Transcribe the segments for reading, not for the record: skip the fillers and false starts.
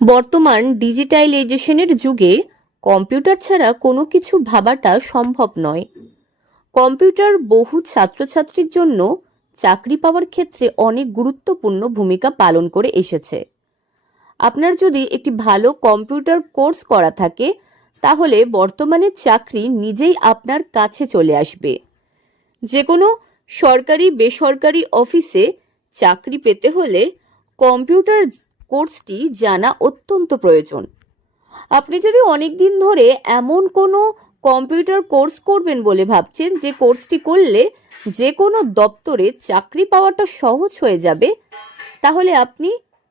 বর্তমান ডিজিটালাইজেশনের যুগে কম্পিউটার ছাড়া কোনো কিছু ভাবাটা সম্ভব নয়। কম্পিউটার বহু ছাত্রছাত্রীর জন্য চাকরি পাওয়ার ক্ষেত্রে অনেক গুরুত্বপূর্ণ ভূমিকা পালন করে এসেছে। আপনার যদি একটি ভালো কম্পিউটার কোর্স করা থাকে, তাহলে বর্তমানে চাকরি নিজেই আপনার কাছে চলে আসবে। যে কোনো সরকারি বেসরকারি অফিসে চাকরি পেতে হলে কম্পিউটার কোর্সটি জানা অত্যন্ত প্রয়োজন। আপনি যদি অনেক দিন ধরে এমন কোনো কম্পিউটার কোর্স করবেন বলে ভাবছেন যে কোর্সটি করলে যে কোনো দপ্তরে চাকরি পাওয়াটা সহজ হয়ে যাবে, তাহলে আপনি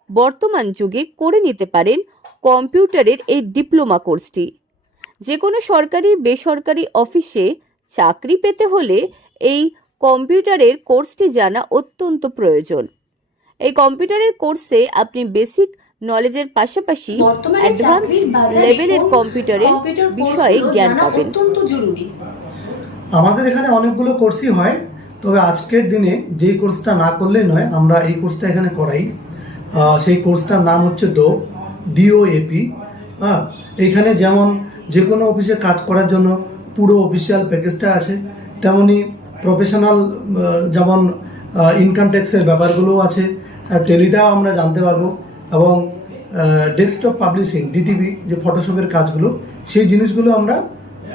বর্তমান যুগে করে নিতে পারেন কম্পিউটারের এই ডিপ্লোমা কোর্সটি। যে কোনো সরকারি বেসরকারি অফিসে চাকরি পেতে হলে এই কম্পিউটারের কোর্সটি জানা অত্যন্ত প্রয়োজন। এই কম্পিউটারের কোর্সে আপনি বেসিক নলেজের পাশাপাশি অ্যাডভান্স লেভেলের কম্পিউটারের বিষয়ে জ্ঞান পাবেন। আমাদের এখানে অনেকগুলো কোর্সই হয়, তবে আজকের দিনে যেই কোর্সটা না করলেই নয়, আমরা এই কোর্সটা এখানে করাই। সেই কোর্সটার নাম হচ্ছে ডিওএপি। এইখানে যেমন যে কোনো অফিসে কাজ করার জন্য পুরো অফিসিয়াল প্যাকেজটা আছে, তেমনি প্রফেশনাল যেমন ইনকাম ট্যাক্সের ব্যাপারগুলোও আছে, আর টেলিটাও আমরা জানতে পারবো, এবং ডেস্কটপ পাবলিশিং ডিটিপি যে ফটোশপের কাজগুলো, সেই জিনিসগুলো আমরা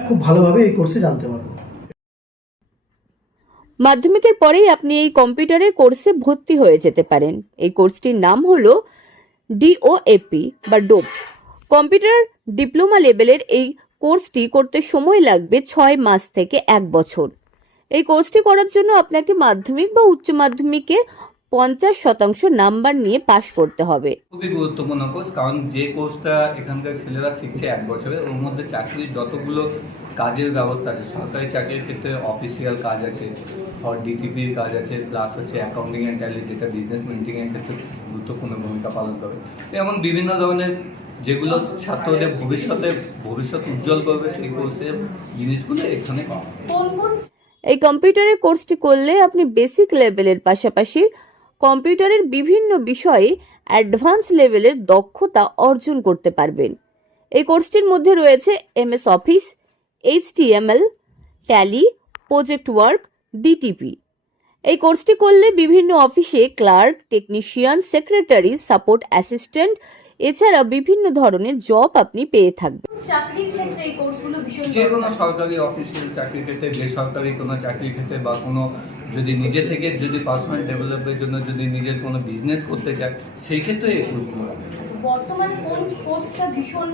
খুব ভালোভাবে এই কোর্সে জানতে পারবো। মাধ্যমিকের পরেই আপনি এই কম্পিউটারের কোর্সে ভর্তি হয়ে যেতে পারেন। এই কোর্সটির নাম হলো ডিওএপি বা ডোপ। কম্পিউটার ডিপ্লোমা লেভেলের এই কোর্সটি করতে সময় লাগবে 6 মাস থেকে 1 বছর। এই কোর্সটি করার জন্য আপনাকে মাধ্যমিক বা উচ্চ মাধ্যমিকে 50% নাম্বার নিয়ে পাশ করতে হবে। খুবই গুরুত্বপূর্ণ কোর্স, কারণ যে কোর্সটা এখানকার ছেলেরা শিখছে 1 বছরে, ওর মধ্যে চাকরির যতগুলো কাজের ব্যবস্থা আছে, সরকারি চাকরির ক্ষেত্রে অফিসিয়াল কাজ আছে, ডিটিপির কাজ আছে, প্লাস হচ্ছে অ্যাকাউন্টিং অ্যান্ড ট্যালি, যেটা বিজনেস মিটিংয়ের ক্ষেত্রে গুরুত্বপূর্ণ ভূমিকা পালন করে। এমন বিভিন্ন ধরনের যেগুলো ছাত্রদের ভবিষ্যৎ উজ্জ্বল করবে, সেই কোর্সের জিনিসগুলো এখানে পাওয়া যায়। এই কম্পিউটারের কোর্সটি করলে আপনি বেসিক লেভেলের পাশাপাশি কম্পিউটারের বিভিন্ন বিষয়ে অ্যাডভান্স লেভেলের দক্ষতা অর্জন করতে পারবেন। এই কোর্সটির মধ্যে রয়েছে MS office, HTML, Tally, project work, DTP. এই কোর্সটি করলে বিভিন্ন অফিসে clerk, technician, secretary, support assistant, এছাড়া বিভিন্ন ধরনের জব আপনি পেয়ে থাকবেন। চাকরির ক্ষেত্রে এই কোর্সগুলো ভীষণ যে কোনো সরকারি অফিসিয়াল চাকরির ক্ষেত্রে, বেসরকারি কোনো চাকরির ক্ষেত্রে, বা কোনো যদি নিজে থেকে যদি পার্সোনাল ডেভেলপের জন্য যদি নিজের কোনো বিজনেস করতে চায়, সেই ক্ষেত্রে এই কোর্সগুলো। বর্তমানে কোন কোর্সটা ভীষণ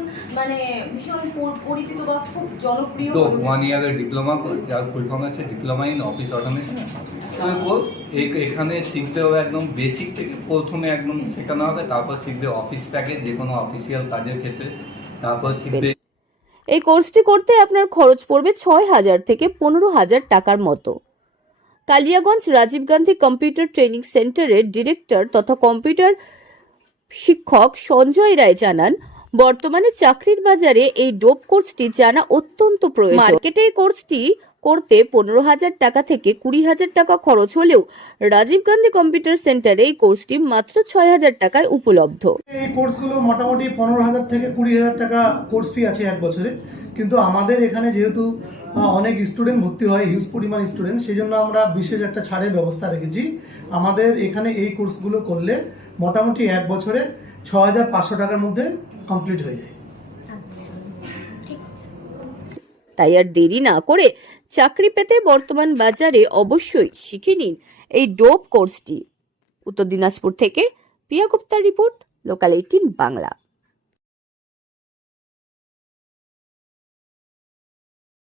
পরিচিত বা খুব জনপ্রিয়? 1 ইয়ারের ডিপ্লোমা কোর্স, যার ফুল ফর্ম আছে diploma in office automation course. এখানে শিখতে হবে একদম বেসিক থেকে, প্রথমে একদম শেখানো হবে, তারপর শিখবে অফিস প্যাকেজ যে কোনো অফিসিয়াল কাজের ক্ষেত্রে, তারপর শিখবে। এই কোর্সটি করতে আপনার খরচ পড়বে 6,000 থেকে 15,000 টাকার মতো। কালিয়াগঞ্জ রাজীব গান্ধী কম্পিউটার ট্রেনিং সেন্টারের ডিরেক্টর তথা কম্পিউটার শিক্ষক সঞ্জয় রায় জানান, বর্তমানে চাকরির বাজারে এই ডোপ কোর্সটি জানা অত্যন্ত প্রয়োজন। মার্কেটে এই কোর্সটি করতে 15,000 টাকা থেকে 20,000 টাকা খরচ হলেও রাজীব গান্ধী কম্পিউটার সেন্টারে এই কোর্সটি মাত্র 6,000 টাকায় উপলব্ধ। এই কোর্সগুলো মোটামুটি 15,000 থেকে 20,000 টাকা কোর্স ফি আছে 1 বছরে, কিন্তু আমাদের এখানে যেহেতু অনেক স্টুডেন্ট ভর্তি হয়, হিউজ পরিমাণ স্টুডেন্ট, সেই জন্য আমরা বিশেষ একটা ছাড়ের ব্যবস্থা রেখেছি। আমাদের এখানে এই কোর্সগুলো করলে মোটামুটি 1 বছরে 6,500 টাকার মধ্যে কমপ্লিট হয়ে যায়। তাই আর দেরি না করে চাকরি পেতে বর্তমান বাজারে অবশ্যই শিখে নিন এই ডোপ কোর্সটি। উত্তর দিনাজপুর থেকে পিয়া গুপ্তার রিপোর্ট, লোকাল 18 বাংলা।